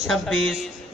26,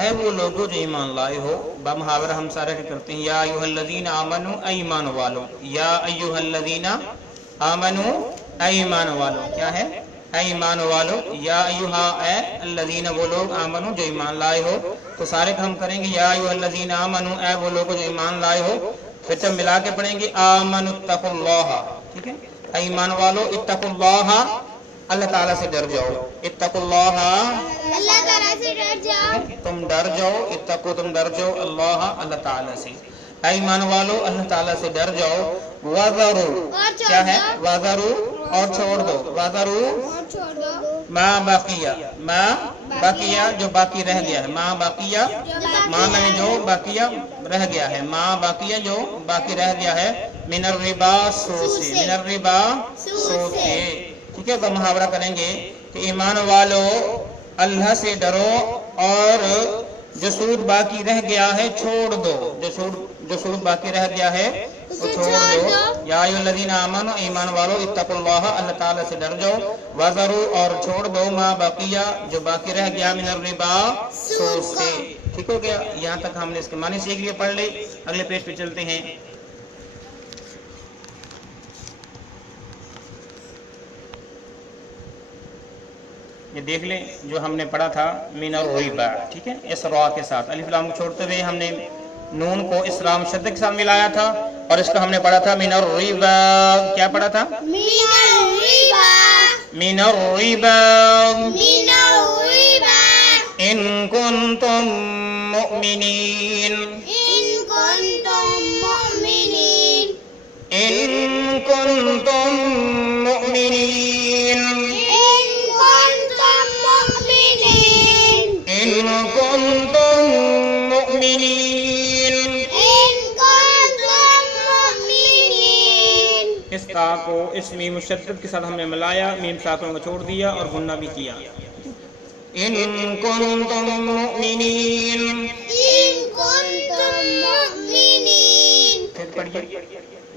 اے وہ لوگوں جو ایمان لائے ہو، بمحاورہ ہم سارے کرتے ہیں یا ایھا الذین آمنوا، اے ایمان والو، یا ایھا الذین آمنوا، اے ایمان والو، کیا ہے؟ اے ایمان والو، یا ایھا، اے الذین وہ لوگ، آمنوا جو ایمان لائے ہو، تو سارے ہم کریں گے یا ایھا الذین آمنوا، اے وہ لوگ جو ایمان لائے ہو، پھر جب ملا کے پڑھیں گے آمنوا اتقوا اللہ، ٹھیک ہے؟ اے ایمان والو اتقوا اللہ، اللہ تعالیٰ سے ڈر جاؤ، اتقوا اللہ، اللہ تعالیٰ سے ڈر جاؤ، تم ڈر جاؤ، اتقو تم ڈر جاؤ، اللہ اللہ تعالیٰ سے، اے ایمان والو اللہ تعالیٰ سے ڈر جاؤ، وذرو، کیا ہے؟ وذرو، اور چھوڑ دو، وذرو اور چھوڑ دو ما بقیہ، ما بقیہ جو باقی رہ گیا ہے، ما بقیہ، ما میں جو باقیہ رہ گیا ہے، ما بقیہ جو باقی رہ گیا ہے، من الربا سود سے، من الربا سود سے، ٹھیک ہے؟ تو محاورہ کریں گے کہ ایمان والو اللہ سے ڈرو اور جو سود باقی رہ گیا ہے چھوڑ دو، جو سود باقی رہ گیا ہے وہ چھوڑ دو، یا ایھا الذین آمنوا، ایمان والو اتقوا اللہ، اللہ تعالیٰ سے ڈر جاؤ، وذرو اور چھوڑ دو، ما بقیہ جو باقی رہ گیا، من الربا سود سے، ٹھیک ہو گیا؟ یہاں تک ہم نے اس کے معنی سیکھ لیے، پڑھ لے، اگلے پیج پہ چلتے ہیں۔ یہ دیکھ لیں جو ہم نے پڑھا تھا من الربا، ٹھیک ہے؟ اس را کے ساتھ الف لام کو چھوڑتے ہوئے ہم نے نون کو اسلام شد کے ساتھ ملایا تھا، اور اس کو ہم نے پڑھا تھا من الربا، کیا پڑھا تھا؟ من الربا، من الربا من الربا، ان کنتم مؤمنین، ان کنتم مؤمنین، ان کنتم مؤمنین، ان کنتم مؤمنین، ان کنتم مؤمنین، ان کنتم مؤمنین، اس تا کو اس میم مشدد کے ساتھ ہم نے ملایا، میم ساکنوں کو چھوڑ دیا اور غنہ بھی کیا، ان کنتم مؤمنین، ان کنتم مؤمنین، پھر پڑھیے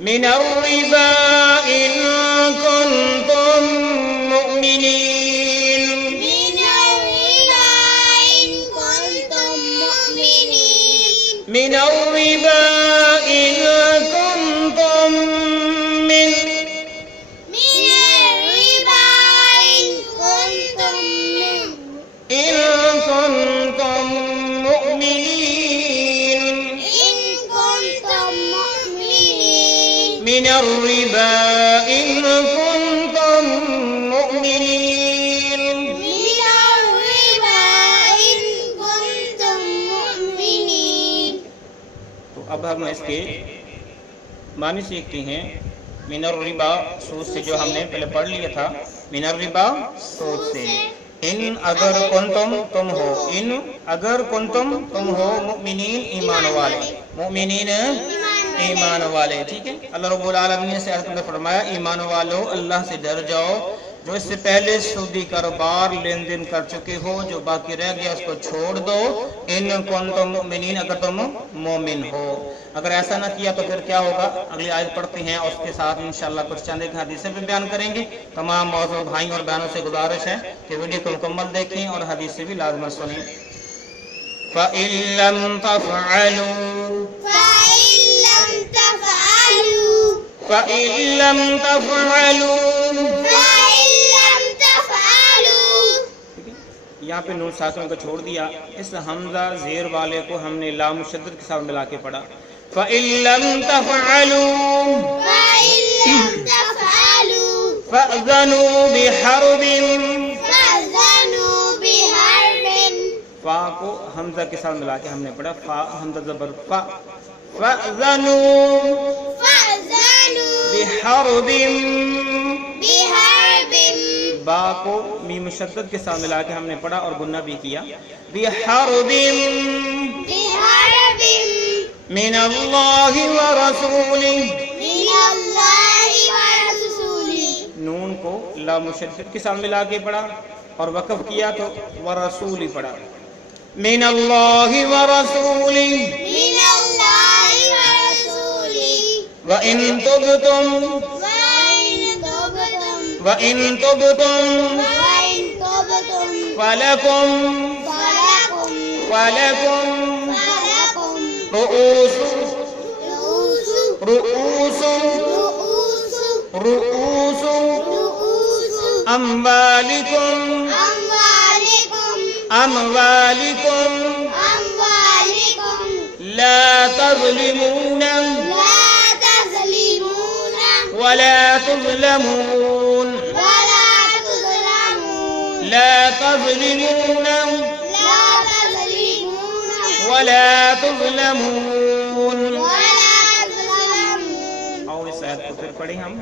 من الربا ان کنتم مؤمنین، من الربا ان کنتم مؤمنین، من الربا ان کنتم من الربا ان کنتم ان کنتم مؤمنین، ان کنتم مؤمنین، من الربا ان کنتم مؤمنین۔ من الربا ان کنتم مؤمنین۔ تو اب ہم اس کے معنی سیکھتے ہیں۔ من الربا سود سے جو ہم نے پہلے پڑھ لیا تھا، من الربا سود سے، ان اگر کنتم تم ہو، ان اگر کنتم تم ہو، مؤمنین ایمان والے، مؤمنین ایمان والے، ٹھیک ہے؟ اللہ رب العالمین نے آیت میں فرمایا ایمان والو اللہ سے ڈر جاؤ، جو اس سے پہلے سودی کاروبار لین دین کر چکے ہو، جو باقی رہ گیا اس کو چھوڑ دو، ان کنتم مؤمنین اگر تم مومن ہو۔ اگر ایسا نہ کیا تو پھر کیا ہوگا؟ اگلی آیت پڑھتے ہیں اور اس کے ساتھ انشاءاللہ کچھ چند ایک حدیثیں بھی بیان کریں گے۔ تمام موضوع بھائیوں اور بہنوں سے گزارش ہے کہ ویڈیو کو مکمل دیکھیں اور حدیثیں بھی لازماً سنیں۔ فَإِن لَّمْ تَفْعَلُوا فَإِن لَّمْ تَفْعَلُوا فَإِن لَّمْ تَفْعَلُوا فَإِن لَّمْ تَفْعَلُوا، یہاں پہ نون ساکنوں کو چھوڑ دیا، اس حمزہ زیر والے کو ہم نے لام مشدد کے ساتھ ملا کے پڑھا، فَإِن لَّمْ تَفْعَلُوا فَإِن لَّمْ تَفْعَلُوا فَأْذَنُوا بِحَرْبٍ، فَأْذَنُوا بِحَرْبٍ، فا کو حمزہ کے ساتھ ملا کے ہم نے پڑھا، فا حمزہ زبر فا، فَأْذَنُوا فَأْذَنُوا بِحَرْبٍ، بِحَرْبٍ، با کو میم مشدد کے ساتھ ملا کے ہم نے پڑھا اور گنہ بھی کیا، بِحَرْبٍ بِحَرْبٍ من اللہ ورسولہ، من اللہ ورسولہ، نون کو لا مشدد کے ساتھ ملا کے پڑھا اور وقف کیا تو ورسول پڑھا، من اللہ ورسولہ، من اللہ ورسولہ، وَإِن تُبْتُمْ وَإِن تُبْتُمْ فَلَكُمْ فلكم فلكم رؤوس رؤوس رؤوس رؤوس رؤوس رؤوس أموالكم أموالكم أموالكم أموالكم لا تظلمون لا تظلمون ولا تظلمون ولا تظلمون لا تظلمون لا تظلمون ولا تظلمون. ولا تظلمون. اور اس آیت کو پھر پڑھیں ہم.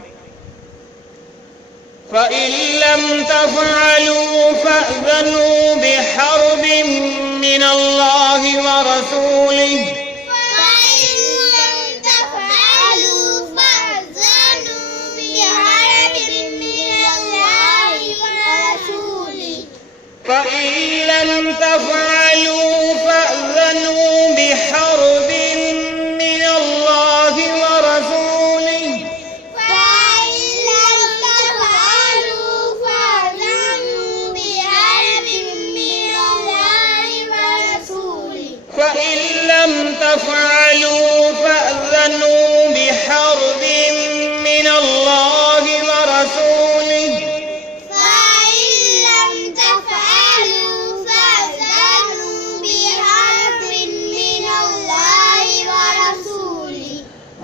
فَإِن لَّمْ تَفْعَلُوا فَأْذَنُوا بِحَرْبٍ مِّنَ اللَّهِ وَرَسُولِهِ. فإن لم تفعلوا فأذنوا بحرب من الله ورسوله. فَإِن لَّمْ تَفْعَلُوا فَأْذَنُوا بِحَرْبٍ مِّنَ اللَّهِ وَرَسُولِهِ. فإن لم تفعلوا فأذنوا بحرب من الله ورسوله. فَإِن لَّمْ تَفْعَلُوا فَأْذَنُوا بِحَرْبٍ مِّنَ اللَّهِ وَرَسُولِهِ. فإن لم تفعلوا فأذنوا بحرب من الله ورسوله.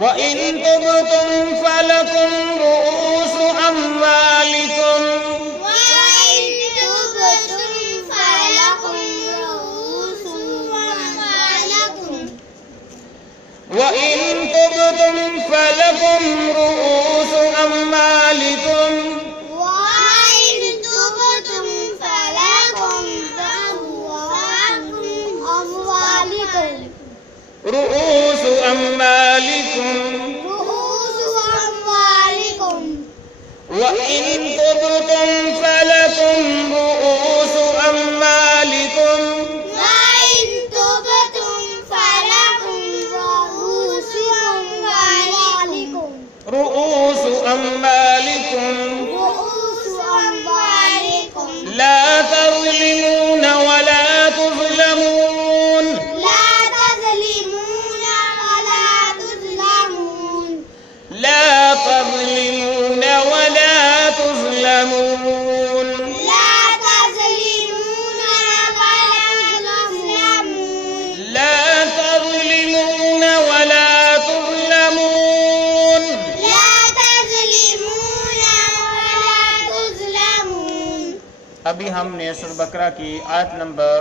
وَإِن تُبْتُمْ فَلَكُمْ رُءُوسُ أَمْوَالِكُمْ وإن تبتم فلكم رؤوس أموالكم. وَإِن تُبْتُمْ فَلَكُمْ رُءُوسُ أَمْوَالِكُمْ وإن تبتم فلكم أموالكم. رُءُوسُ أَمْوَالِكُمْ رؤوس أموالكم. وَإِن تُبْتُمْ فَلَكُمْ رُءُوسُ أَمْوَالِكُمْ وإن تبتم فلكم رؤوس أموالكم. رُءُوسُ أَمْوَالِكُمْ رؤوس أموالكم. لا تظلمون ولا تظلمون لا تظلمون ولا تظلمون. لا تظلمون ولا تظلمون لا تظلمون ولا تظلمون. لا تظلمون ولا تظلمون. لا تظلمون ولا تظلمون. ابھی ہم نے سورہ بقرہ کی آیت نمبر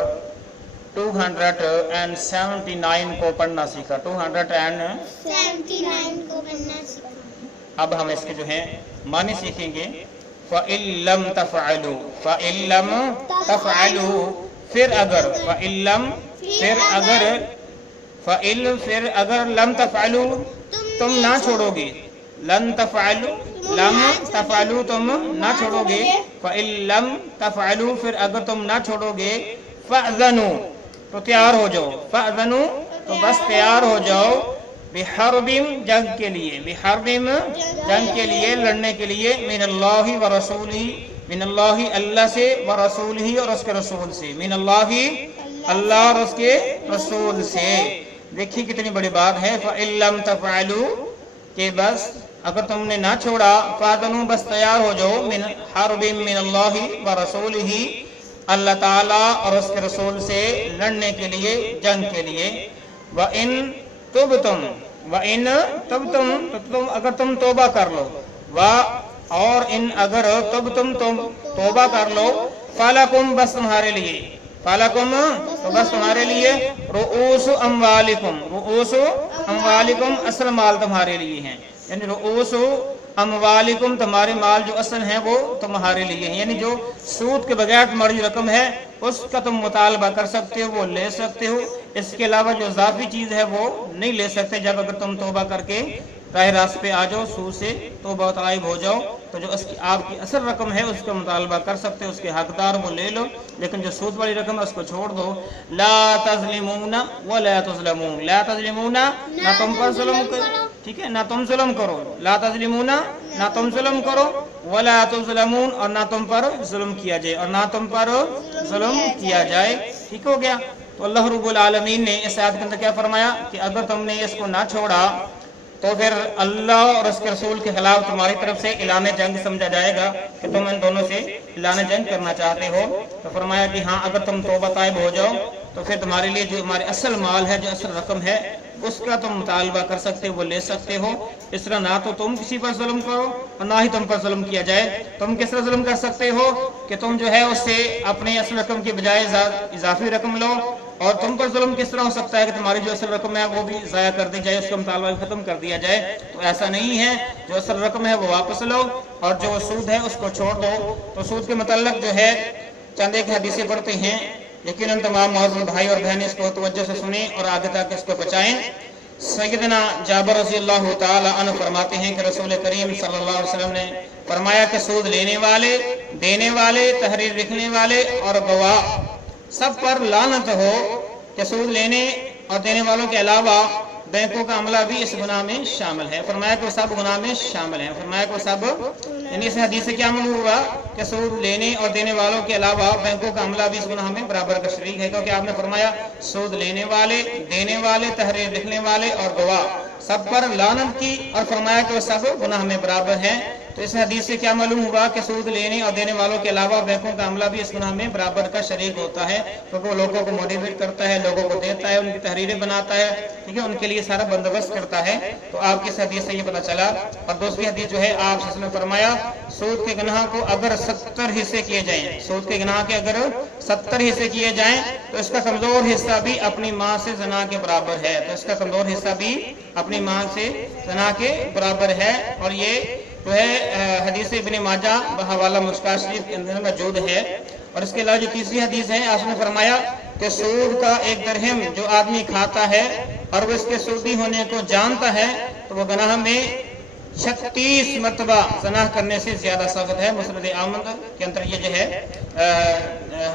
279 کو پڑھنا سیکھا. 79 کو پڑھنا سیکھا. اب ہم اس کے جو ہیں معنی سیکھیں گے. فَإِن لَّمْ تَفْعَلُوا فَإِن لَّمْ تَفْعَلُوا پھر اگر فَإِن لَّمْ پھر اگر فَإِن پھر اگر لَّمْ تَفْعَلُوا تم نہ چھوڑو گے. لَن تَفْعَلُوا لَم تَفْعَلُوا تم نہ چھوڑو گے. فَإِن لَّمْ تَفْعَلُوا پھر اگر تم نہ چھوڑو گے. فَأْذَنُوا تو تیار ہو جاؤ. فَأْذَنُوا تو بس تیار ہو جاؤ. بحرب جنگ کے لیے. بحرب جنگ کے لیے لڑنے کے لیے. من اللہ و رسولہ من اللہ اللہ سے و رسولہ اور اس کے رسول سے. من اللہ اللہ اور اس کے رسول سے. دیکھیے کتنی بڑی بات ہے. فَإِن لَّمْ تَفْعَلُوا کہ بس اگر تم نے نہ چھوڑا. فَأْذَنُوا بس تیار ہو جاؤ. من حرب من اللہ و رسولہ اللہ تعالیٰ اور اس کے رسول سے لڑنے کے لیے جنگ کے لیے. وَإِن تُبْتُمْ وَإِن تُبْتُمْ تم اگر تم توبہ کر لو. اور ان اگر تُبْتُمْ تم توبہ کر لو. فَلَكُمْ بس تمہارے لیے. فَلَكُمْ تو بس تمہارے لیے. رؤوس اموالکم رؤوس اموالکم اصل مال تمہارے لیے ہیں. یعنی رؤوس اموالکم تمہارے مال جو اصل ہیں وہ تمہارے لیے ہیں. یعنی جو سود کے بغیر تمہاری رقم ہے اس کا تم مطالبہ کر سکتے ہو وہ لے سکتے ہو. اس کے علاوہ جو اضافی چیز ہے وہ نہیں لے سکتے. جب اگر تم توبہ کر کے راہ راست پہ آ جاؤ سود سے توبہ و طائب ہو جاؤ تو جو اس کی آپ کی اصل رقم ہے اس کا مطالبہ کر سکتے ہو. اس کے حقدار وہ لے لو. لیکن جو سود والی رقم ہے اس کو چھوڑ دو. لا تظلمون ولا تظلمون. لا تظلمون نہ تم پر ظلم کرو. ٹھیک ہے نہ تم ظلم کرو. لا تظلمون نہ تم ظلم کرو. ولا تظلمون اور نہ تم پر ظلم کیا جائے اور نہ تم پر ظلم کیا جائے. ٹھیک ہو گیا. تو تو اللہ رب العالمین نے اس آیت کے اندر کیا فرمایا کہ اگر تم نے اس کو نہ چھوڑا تو پھر اللہ اور اس کے رسول کے خلاف تمہاری طرف سے اعلان جنگ سمجھا جائے گا کہ تم ان دونوں سے اعلان جنگ کرنا چاہتے ہو۔ تو فرمایا کہ ہاں اگر تم توبہ طائب ہو جاؤ تو پھر تمہارے لیے جو ہمارے اصل مال ہے، جو اصل رقم ہے، اس کا تم مطالبہ کر سکتے ہو، وہ لے سکتے ہو۔ اس طرح نہ تو تم کسی پر ظلم کرو اور نہ ہی تم پر ظلم کیا جائے۔ تم کس طرح ظلم کر سکتے ہو کہ تم جو ہے اس سے اپنی اصل رقم کی بجائے اضافی رقم لو، اور تم پر ظلم کس طرح ہو سکتا ہے کہ تمہاری جو اصل رقم ہے وہ بھی ضائع کر دی جائے، اس کا مطالبہ ختم کر دیا جائے۔ تو ایسا نہیں ہے، جو اصل رقم ہے وہ واپس لو اور جو سود ہے اس کو چھوڑ دو۔ تو سود کے متعلق جو ہے چند ایک حدیثیں پڑھتے ہیں، یقیناً تمام معزز بھائی اور بہنیں اس کو توجہ سے سنیں اور آگے تک اس کو بچائیں۔ سیدنا جابر رضی اللہ تعالی عنہ فرماتے ہیں کہ رسول کریم صلی اللہ علیہ وسلم نے فرمایا کہ سود لینے والے، دینے والے، تحریر لکھنے والے اور گواہ سب پر لعنت ہو۔ کہ سود لینے اور دینے والوں کے علاوہ بینکوں کا عملہ بھی اس گناہ میں شامل ہے۔ فرمایا کہ وہ سب گناہ میں شامل ہیں۔ فرمایا کہ وہ سب، یعنی اس حدیث سے کیا معلوم ہوا کہ سود لینے اور دینے والوں کے علاوہ بینکوں کا عملہ بھی اس گناہ میں برابر کا شریک ہے، کیونکہ آپ نے فرمایا سود لینے والے، دینے والے، تحریر لکھنے والے اور گواہ سب پر لعنت کی، اور فرمایا کہ وہ سب گناہ میں برابر ہیں۔ تو اس حدیث سے کیا معلوم ہوا کہ سود لینے اور دینے والوں کے علاوہ بینکوں کا عملہ بھی اس گناہ میں برابر کا شریک ہوتا ہے، کیونکہ وہ لوگوں کو موٹیویٹ کرتا ہے، لوگوں کو دیتا ہے، ان کی تحریریں بناتا ہے، ٹھیک ہے، ان کے لیے سارا بندوبست کرتا ہے۔ تو آپ کی اس حدیث سے یہ پتہ چلا۔ اور دوسری حدیث جو ہے، آپ نے فرمایا سود کے گناہ کو اگر 70 حصے کیے جائیں، سود کے گناہ کے اگر 70 حصے کیے جائیں تو اس کا کمزور حصہ بھی اپنی ماں سے زنا کے برابر ہے۔ تو اس کا کمزور حصہ بھی اپنی ماں سے زنا کے برابر ہے۔ اور یہ جو ہے حدیث ابن ماجہ بحوالہ مشکاہ شریف کے اندر موجود ہے۔ اور اس کے علاوہ جو تیسری حدیث ہے، آپ نے فرمایا کہ سود کا ایک درہم جو آدمی کھاتا ہے اور وہ اس کے سودی ہونے کو جانتا ہے تو وہ گناہ میں 36 مرتبہ زنا کرنے سے زیادہ سخت ہے۔ مسند احمد کے اندر یہ جو ہے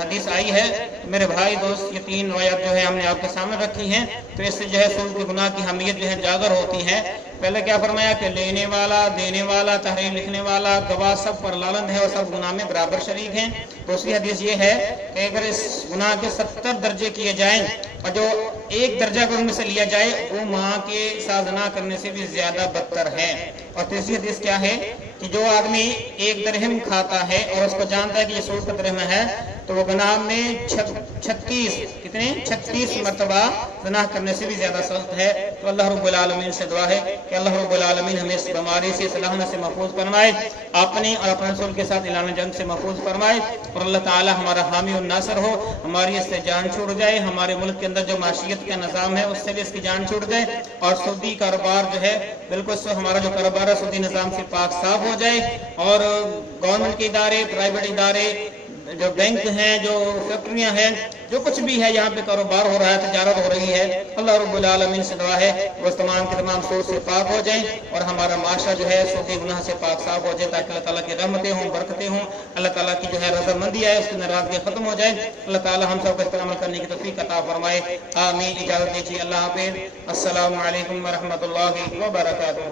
حدیث آئی ہے۔ میرے بھائی دوست، یہ تین روایات جو ہے ہم نے آپ کے سامنے رکھی ہیں، تو اس سے جو ہے سود کے گناہ کی اہمیت جو ہے جاگر ہوتی ہے۔ پہلے کیا فرمایا کہ لینے والا، دینے والا، تحریر لکھنے والا، گواہ سب پر لعنت ہے اور سب گناہ میں برابر شریک ہیں۔ دوسری حدیث یہ ہے کہ اگر اس گناہ کے 70 درجے کیے جائیں اور جو ایک درجہ اگر ان میں سے لیا جائے وہ ماں کے ساتھ زنا کرنے سے بھی زیادہ بدتر ہے۔ اور تیسری حدیث کیا ہے کہ جو آدمی ایک درہم کھاتا ہے اور اس کو جانتا ہے کہ یہ سود کا درہم ہے تو وہ گناہ میں 36 مرتبہ گناہ کرنے سے بھی زیادہ سخت ہے۔ تو اللہ رب العالمین سے دعا ہے کہ اللہ رب العالمین ہمیں اس بیماری سے، اس لعنت سے محفوظ فرمائے، اپنے اور اپنے رسول کے ساتھ اعلان جنگ سے محفوظ فرمائے، اور اللہ تعالی ہمارا حامی و ناصر ہو، ہماری اس سے جان چھوڑ جائے، ہمارے ملک کے اندر جو معاشیت کا نظام ہے اس سے بھی اس کی جان چھوڑ جائے، اور سودی کاروبار جو ہے بالکل ہمارا جو کاروبار ہے سودی نظام سے پاک صاف ہو جائے، اور گورنمنٹ کے ادارے، پرائیویٹ ادارے، جو بینک ہیں، جو فیکٹریاں ہیں، جو کچھ بھی ہے یہاں پہ کاروبار ہو رہا ہے، تجارت ہو رہی ہے، اللہ رب العالمین سے دعا ہے وہ تمام کے تمام سود سے پاک ہو جائیں اور ہمارا معاشرہ جو ہے سودی گناہ سے پاک صاف ہو جائے، تاکہ اللہ تعالیٰ کی رحمتیں ہوں، برکتیں ہوں، اللہ تعالیٰ کی جو ہے رضامندی ہے، اس کی ناراضگی ختم ہو جائے۔ اللہ تعالیٰ ہم سب کو اس پر عمل کرنے کی توفیق عطا فرمائے، آمین۔ اجازت دیجیے، اللہ حافظ، السلام علیکم ورحمۃ اللہ وبرکاتہ۔